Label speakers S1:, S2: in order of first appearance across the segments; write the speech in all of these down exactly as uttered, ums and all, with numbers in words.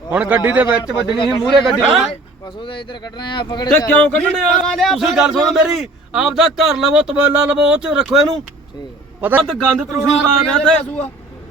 S1: ਹੁਣ ਗੱਡੀ ਦੇ ਵਿੱਚ ਵੱਜਣੀ ਸੀ ਮੂਹਰੇ ਗੱਡੀ
S2: ਪਸ਼ੂ ਦੇ ਇੱਧਰ ਕੱਢਣੇ ਆ ਪਕੜ
S3: ਤੇ ਕਿਉਂ ਕੱਢਣੇ ਆ ਤੁਸੀਂ ਗੱਲ ਸੁਣ ਮੇਰੀ ਆਪਦਾ ਘਰ ਲਵੋ ਤਬੇਲਾ ਲਵੋ ਉਹ ਚ ਰੱਖੋ ਇਹਨੂੰ ਪਤਾ ਤੇ ਗੰਦ ਤੁਸੀਂ ਮਾਰਿਆ ਤੇ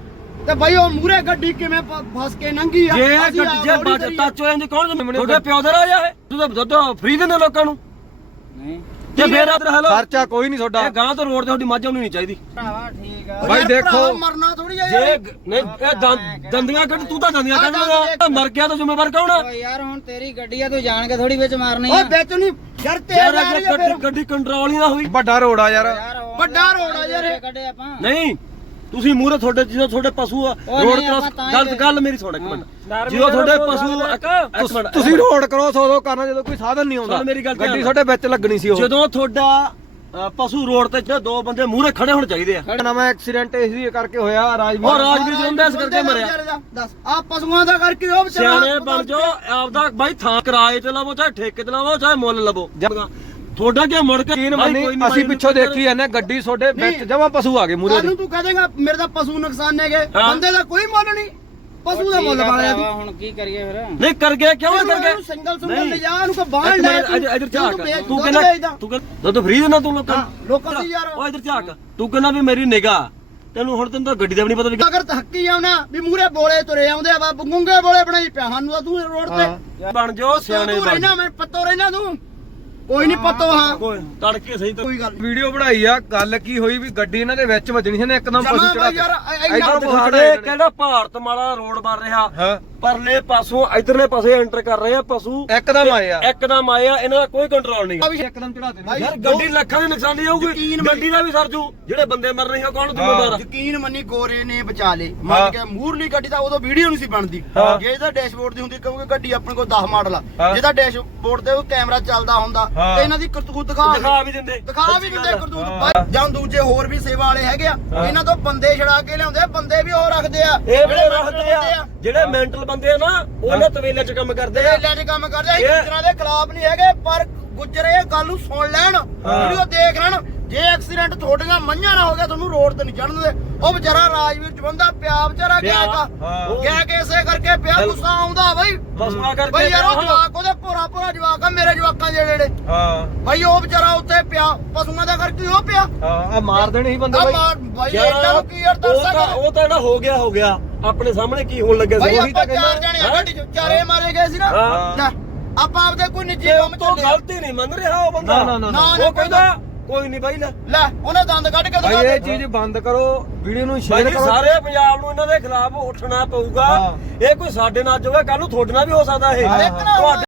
S4: ਤੇ ਭਾਈ ਉਹ ਮੂਹਰੇ ਗੱਡੀ ਕਿਵੇਂ ਫਸ ਕੇ ਲੰਘੀ ਆ
S3: ਜੇ ਜੇ ਬਾਜ ਟੱਚ ਹੋ ਜਾਂਦੀ ਕੌਣ ਜ਼ਿੰਮੇਵਾਰ ਤੁਹਾਡੇ ਪਿਓ ਦਾ ਰਾਜ ਆ ਇਹ ਤੁਸੀਂ ਦੁੱਧ ਫ੍ਰੀ ਦਿੰਦੇ ਲੋਕਾਂ ਨੂੰ
S2: ਨਹੀਂ
S3: ਤੇ ਫੇਰ ਆਦਰ ਹਲੋ
S1: ਖਰਚਾ ਕੋਈ ਨਹੀਂ ਤੁਹਾਡਾ
S3: ਇਹ ਗਾਂ ਤੋਂ ਰੋਡ ਤੇ ਤੁਹਾਡੀ ਮੱਝ ਆਉਣੀ ਨਹੀਂ ਚਾਹੀਦੀ
S2: ਭਰਾਵਾ ਠੀਕ ਆ
S1: ਭਾਈ ਦੇਖੋ
S4: ਮਰਨਾ ਥੋੜੀ ਆ
S3: ਜੇ ਨਹੀਂ ਇਹ ਦੰ- ਦੰਦੀਆਂ ਕੱਢ ਤੂੰ ਤਾਂ ਦੰਦੀਆਂ ਕੱਢ ਲਗਾ ਮਰ ਗਿਆ ਤਾਂ ਜ਼ਿੰਮੇਵਾਰ ਕੌਣ ਆ
S2: ਓ ਯਾਰ ਹੁਣ ਤੇਰੀ ਗੱਡੀ ਆ ਤੂੰ ਜਾਣ ਕੇ ਥੋੜੀ ਵਿੱਚ ਮਾਰਨੀ
S4: ਓਏ
S2: ਆ
S4: ਵਿੱਚ ਨਹੀਂ ਯਾਰ ਤੇ
S3: ਯਾਰ
S4: ਜਾ ਰਹੀ ਆ
S3: ਗੱਡੀ
S4: ਫਿਰ
S3: ਗੱਡੀ ਕੰਟਰੋਲ ਹੀ ਨਾ ਹੋਈ
S1: ਵੱਡਾ ਰੋਡ ਆ ਯਾਰ
S2: ਯਾਰ ਉਹ
S4: ਵੱਡਾ ਰੋਡ ਆ ਯਾਰ ਇਹ।
S2: ਕੱਢੇ ਆਪਾਂ
S3: ਨਹੀਂ ਤੁਸੀਂ ਮੂਹਰੇ ਤੁਹਾਡੇ ਜਦੋਂ ਤੁਹਾਡੇ ਪਸ਼ੂ ਆ
S2: ਉਹ
S3: ਰੋਡ
S2: ਨਹੀਂ,
S3: ਕ੍ਰਾਸ
S2: ਆਪਾਂ ਤਾਂ ਹੀ
S3: ਗੱਲ ਗੱਲ ਮੇਰੀ ਸੁਣ ਇੱਕ ਮਿੰਟ ਜਦੋਂ ਤੁਹਾਡੇ ਪਸ਼ੂ ਇੱਕ ਇੱਕ ਮਿੰਟ
S1: ਤੁਸੀਂ ਰੋਡ ਕ੍ਰੋਸ ਉਦੋਂ ਕਰਨਾ ਜਦੋਂ ਕੋਈ ਸਾਧਨ ਨਹੀਂ ਆਉਂਦਾ
S3: ਸੁਣ ਮੇਰੀ ਗੱਲ ਧਿਆਨ
S1: ਗੱਡੀ
S3: ਨਾਲ।
S1: ਤੁਹਾਡੇ ਵਿੱਚ ਲੱਗਣੀ ਸੀ ਉਹ
S3: ਜਦੋਂ ਤੁਹਾਡਾ ਅ, ਪਸ਼ੂ ਰੋਡ ਤੇ ਜਿਹੜੇ ਦੋ ਬੰਦੇ ਮੂਹਰੇ ਖੜੇ ਹੋਣੇ ਚਾਹੀਦੇ ਆ
S1: ਨਵਾਂ ਐਕਸੀਡੈਂਟ ਇਸ ਕਰਕੇ ਹੋਇਆ ਰਾਜਵੀਰ
S3: ਉਹ ਰਾਜਵੀਰ ਜਲੰਧਰ ਇਸ ਕਰਕੇ ਮਰਿਆ
S4: ਦੱਸ ਆ ਪਸ਼ੂਆਂ ਦਾ ਕਰਕੇ ਉਹ ਵਿਚਾਰਾ
S3: ਸਿਆਣੇ ਬਣ ਜਾਓ ਆਪਦਾ ਬਾਈ ਥਾਂ ਕਿਰਾਏ ਤੇ ਲਵੋ ਚਾਹੇ ਠੇਕੇ ਤੇ ਲਵੋ ਚਾਹੇ ਮੁੱਲ ਲਵੋ ਤੁਹਾਡਾ ਕੀ ਮੁੜ ਕੇ
S1: ਯਕੀਨ
S3: ਬਾਈ
S1: ਮੰਨੀ
S3: ਕੋਈ ਨੀ,
S1: ਅਸੀਂ
S3: ਬਾਈ
S1: ਪਿੱਛੋਂ
S3: ਨੂੰ
S1: ਦੇਖੀ ਜਾਂਦੇ ਗੱਡੀ ਤੁਹਾਡੇ ਵਿੱਚ ਜਮਾ ਪਸ਼ੂ ਆ ਗਏ ਮੂਹਰੇ
S4: ਸਾਨੂੰ ਤੂੰ ਕਹਿ ਦੇਗਾ ਮੇਰੇ ਤਾਂ ਪਸ਼ੂ ਨੁਕਸਾਨੇ ਗਏ
S3: ਹਾਂ।
S4: ਬੰਦੇ ਦਾ ਕੋਈ ਮੁੱਲ ਨਹੀਂ ਪਸ਼ੂ ਦਾ ਮੁੱਲ ਬਣਾਇਆ
S2: ਭਰਾਵਾ ਹੁਣ ਕੀ ਕਰੀਏ ਫਿਰ
S3: ਨਹੀਂ ਕਰ ਗਏ ਕਿਉਂ ਨਹੀਂ ਕਰ ਗਏ
S4: ਸਿੰਗਲ ਸੁੰਗਲ
S3: ਨਹੀਂ।
S4: ਲੈ ਜਾ ਉਹਨੂੰ ਕੋ ਬਾਹਰ
S3: ਇੱਕ
S4: ਲੈ
S3: ਮਿੰਟ, ਇੱਧਰ- ਇੱਧਰ ਝਾਕ ਤੂੰ
S4: ਕਹਿੰਦਾ
S3: ਕਹਿੰਦਾ ਤੂੰ ਕਹਿੰਦਾ ਦੁੱਧ ਫ੍ਰੀ ਦੇਣਾ ਤੂੰ ਲੋਕਾਂ ਨੂੰ
S4: ਲੋਕਾਂ ਦੀ ਯਾਰ
S3: ਉਹ ਇੱਧਰ ਝਾਕ ਤੂੰ ਕਹਿੰਦਾ ਵੀ ਮੇਰੀ ਨਿਗਾਹ ਤੈਨੂੰ ਹੁਣ ਤੈਨੂੰ ਤਾਂ ਗੱਡੀ ਦਾ ਵੀ ਨਹੀਂ ਪਤਾ ਵੀ
S4: ਅਗਰ ਹੱਕੀ ਆਉਣਾ ਵੀ ਮੂਰੇ ਬੋਲੇ ਤੁਰੇ ਆਉਂਦੇ ਆ ਵਾ ਗੁੰਗੇ ਬੋਲੇ ਬਣਾਈ ਪਿਆ ਸਾਨੂੰ ਤਾਂ ਤੂੰ ਰੋਡ ਤੇ
S3: ਬਣ ਜਾਓ ਸਿਆਣੇ
S4: ਤੂੰ
S3: ਬਣ
S4: ਰਹਿਣਾ ਮੈਂ ਪੱਤੋ ਰਹਿਣਾ ਤੂੰ ਕੋਈ ਨਹੀਂ ਪੱਤੋ ਹਾਂ
S3: ਕੋਈ ਤੜਕੇ ਸਹੀ ਤਾਂ
S4: ਕੋਈ ਗੱਲ
S1: ਵੀਡੀਓ ਬਣਾਈ ਆ ਗੱਲ ਕੀ ਹੋਈ ਵੀ ਗੱਡੀ ਇਹਨਾਂ ਦੇ ਵਿੱਚ ਵੱਜਣੀ ਸੀ ਨੇ ਇੱਕਦਮ ਪਸ਼ੂ
S4: ਜਮਾ
S1: ਚੜਾ
S4: ਯਾਰ
S1: ਇੱਧਰ
S4: ਇੰਨਾ
S1: ਦਿਖਾ ਦੇ
S3: ਦੇ ਕਿਹੜਾ ਭਾਰਤ ਮਾਲਾ ਰੋਡ ਬਣ ਰਿਹਾ
S1: ਹਾਂ
S3: ਪਰਲੇ ਪਾਸੋਂ ਇਧਰਲੇ ਪਾਸੇ ਐਂਟਰ ਕਰ ਰਹੇ ਆ ਪਸ਼ੂ
S1: ਇੱਕਦਮ ਆਏ ਆ
S3: ਇੱਕਦਮ ਆਏ ਆ ਇਹਨਾਂ ਦਾ ਕੋਈ ਕੰਟਰੋਲ ਨਹੀਂ
S1: ਇੱਕਦਮ ਚੜਾ ਦੇ
S3: ਯਾਰ ਗੱਡੀ ਲੱਖਾਂ ਦੀ ਨੁਕਸਾਨ ਦੀ ਆਊਗੀ
S4: ਯਕੀਨ
S3: ਗੱਡੀ ਦਾ ਵੀ ਸਰਜੂ ਜਿਹੜੇ ਬੰਦੇ ਮਰ ਰਹੇ ਆ ਕੌਣ ਜ਼ਿੰਮੇਵਾਰ ਆ
S4: ਯਕੀਨ ਮੰਨੀ ਗੋਰੇ ਨੇ ਬਚਾ ਲੇ ਮੰਨ ਕੇ ਮੂਰਲੀ ਗੱਡੀ ਤਾਂ ਉਦੋਂ ਵੀਡੀਓ ਨਹੀਂ ਸੀ ਬਣਦੀ
S1: ਹਾਂ।
S4: ਜੇ ਇਹਦਾ ਡੈਸ਼ਬੋਰਡ ਦੀ ਹੁੰਦੀ ਕਿਉਂਕਿ ਗੱਡੀ ਆਪਣੇ ਕੋਲ ਦਸ ਮਾਡਲ ਆ
S1: ਹਾਂ।
S4: ਜਿਹਦਾ ਡੈਸ਼ਬੋਰਡ ਤੇ ਉਹ ਕੈਮਰਾ ਚੱਲਦਾ ਹੁੰਦਾ
S1: ਹਾਂ।
S4: ਤੇ ਇਹਨਾਂ ਦੀ ਕਰਤੂਤ ਦਿਖਾ
S3: ਦਿਖਾ ਵੀ ਦਿੰਦੇ
S4: ਦਿਖਾ ਵੀ ਦਿੰਦੇ ਕਰਤੂਤ ਬਾਈ। ਜਾਂ ਦੂਜੇ ਹੋਰ ਵੀ ਸੇਵਾ ਵਾਲੇ ਹੈਗੇ ਆ ਇਹਨਾਂ ਤੋਂ ਬੰਦੇ ਛੜਾ ਕੇ ਲਿਆਉਂਦੇ ਆ ਬੰਦੇ ਵੀ ਉਹ ਰੱਖਦੇ ਆ
S3: ਇਹ ਬੜੇ
S4: ਜਿਹੜੇ
S3: ਰੱਖਦੇ ਆ ਜਿਹੜੇ ਮੈਂਟਲ ਬੰਦੇ ਆ ਨਾ ਉਹਨਾਂ ਤਵੇਲੇ 'ਚ ਕੰਮ ਕਰਦੇ ਆ
S4: ਲੈ ਦੇ ਕੰਮ ਕਰਦੇ ਆ
S3: ਇਹ-
S4: ਗੁੱਜਰਾਂ ਦੇ ਖਿਲਾਫ ਨਹੀਂ ਹੈਗੇ ਪਰ ਗੁੱਜਰ ਇਹ ਗੱਲ ਨੂੰ ਸੁਣ ਲੈਣ ਵੀਡੀਓ ਦੇਖ ਲੈਣ ਜੇ ਐਕਸੀਡੈਂਟ ਤੁਹਾਡੀਆਂ ਮੰਝਾਂ ਨਾ ਹੋ ਗਿਆ ਤੁਹਾਨੂੰ ਰੋਡ ਤੇ ਨਹੀਂ ਚੜਨ ਦੇ ਉਹ ਵਿਚਾਰਾ ਰਾਜਵੀਰ ਜਵੰਦਾ ਪਿਆ ਵਿਚਾਰਾ ਗਿਆ
S3: ਹਾਂ।
S4: ਕਾ ਗਿਆ ਕਿ ਇਸੇ ਕਰਕੇ ਪਿਆ ਗੁੱਸਾ ਆਉਂਦਾ ਬਈ
S3: ਬਸਵਾ ਕਰਕੇ
S4: ਬਈ ਯਾਰ ਉਹ ਜਵਾਕ ਉਹਦੇ ਭੋਰਾ ਭੋਰਾ ਜਵਾਕ ਆ ਮੇਰੇ ਜਵਾਕਾਂ ਦੇ ਜਿਹੜੇ
S1: ਹਾਂ
S4: ਬਈ ਉਹ ਵਿਚਾਰਾ ਉੱਥੇ ਪਿਆ ਪਸ਼ੂਆਂ ਦਾ ਕਰਕੇ ਉਹ ਪਿਆ
S1: ਹਾਂ ਆ ਮਾਰ ਦੇਣੇ ਸੀ ਬੰਦੇ
S4: ਆ
S1: ਬਾਈ
S4: ਮਾਰ ਬਈ
S3: ਯਾਰ,
S4: ਇਹਨਾਂ ਨੂੰ ਕੀ ਯਾਰ
S3: ਉਹ
S4: ਦੱਸਾਂ
S3: ਤਾਂ ਉਹ ਤਾਂ ਨਾ ਹੋ ਗਿਆ ਹੋ ਗਿਆ ਆਪਣੇ ਸਾਹਮਣੇ ਕੀ ਹੋਣ ਲੱਗਿਆ
S4: ਬਈ
S3: ਸੀ
S4: ਆਪਾਂ
S3: ਉਹੀ
S4: ਚਾਰ ਜਣੇ ਆ ਗੱਡੀ ਚ ਚਾਰੇ ਮਾਰੇ ਗਏ ਸੀ ਨਾ
S3: ਹਾਂ।
S4: ਲੈ, ਆਪਾਂ ਆਪਦੇ ਕੋਈ ਨਿੱਜੀ
S3: ਜੇ
S4: ਕੰਮ
S3: ਉਹ ਤੋਂ
S4: ਚੱਲੇ
S3: ਗਲਤੀ ਨਹੀਂ ਮੰਨ ਰਿਹਾ ਉਹ ਬੰਦਾ
S1: ਨਾ, ਨਾ, ਨਾ,
S4: ਨਾ।
S3: ਉਹ ਕਹਿੰਦਾ ਕੋਈ ਨਹੀਂ ਬਾਈ ਲੈ
S4: ਲੈ ਉਹਨੇ ਦੰਦ ਕੱਢ ਕੇ ਦਿਖਾ
S1: ਭਾਈ ਇਹ
S4: ਦੇ
S1: ਚੀਜ਼ ਬੰਦ ਕਰੋ ਵੀਡੀਓ ਨੂੰ
S3: ਬਾਈ
S1: ਸ਼ੇਅਰ
S3: ਜੀ
S1: ਕਰੋ
S3: ਸਾਰੇ ਪੰਜਾਬ ਨੂੰ ਇਹਨਾਂ ਦੇ ਖਿਲਾਫ ਉੱਠਣਾ ਪਊਗਾ
S1: ਹਾਂ।
S3: ਇਹ ਕੋਈ ਸਾਡੇ ਨਾਲ ਜੋਗਾ ਕੱਲ ਨੂੰ ਤੁਹਾਡੇ ਨਾਲ ਵੀ ਹੋ ਸਕਦਾ ਇਹ
S1: ਹਾਂ, ਹਾਂ।
S3: ਤੁਹਾਡੇ